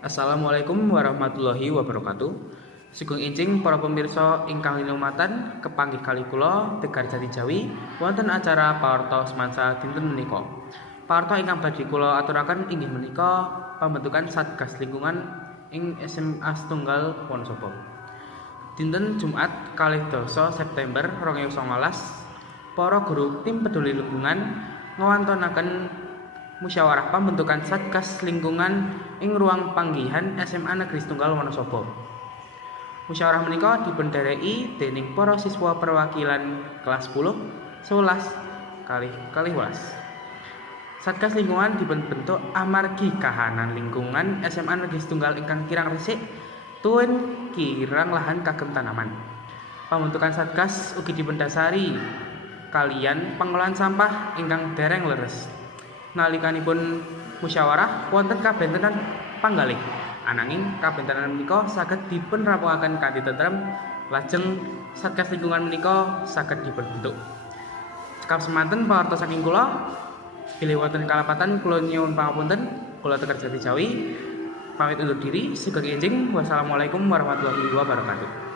Assalamualaikum warahmatullahi wabarakatuh. Sugeng enjing para pemirsa ingkang linumatan kepanggih kalih kula Tegar Jati Jawi wonten acara pawarta semansa dinten menika. Pawarta ingkang badhe kula aturaken inggih menika pembentukan Satgas Lingkungan ing SMA Setunggal Wonosobo. Dinten Jumat 12 September 2019, para guru tim peduli lingkungan ngawontenaken musyawarah pembentukan Satgas Lingkungan ing ruang panggihan SMA Negeri Setunggal Wonosobo. Musyawarah menika dipundereki dening para siswa perwakilan kelas 10, 11 kalih 11. Satgas Lingkungan dipunbentuk amargi kahanan lingkungan SMA Negeri Setunggal ingkang kirang resik tuwin kirang lahan kagem tanaman. Pembentukan Satgas ugi dipundhasari kaliyan pengolahan sampah ingkang dereng leres. Nalikanipun musyawarah wonten kabentenan panggalih, ananging kabentenan menika saged dipunrampungaken kanthi tentrem, lajeng Satgas Lingkungan menika saged dipunbentuk. Cekap semanten pawarta saking kula, bilih wonten kalapatan kula nyuwun pangapunten, kula Tegar Jati Jawi pamit undur diri. Sugeng enjing. Wassalamualaikum warahmatullahi wabarakatuh.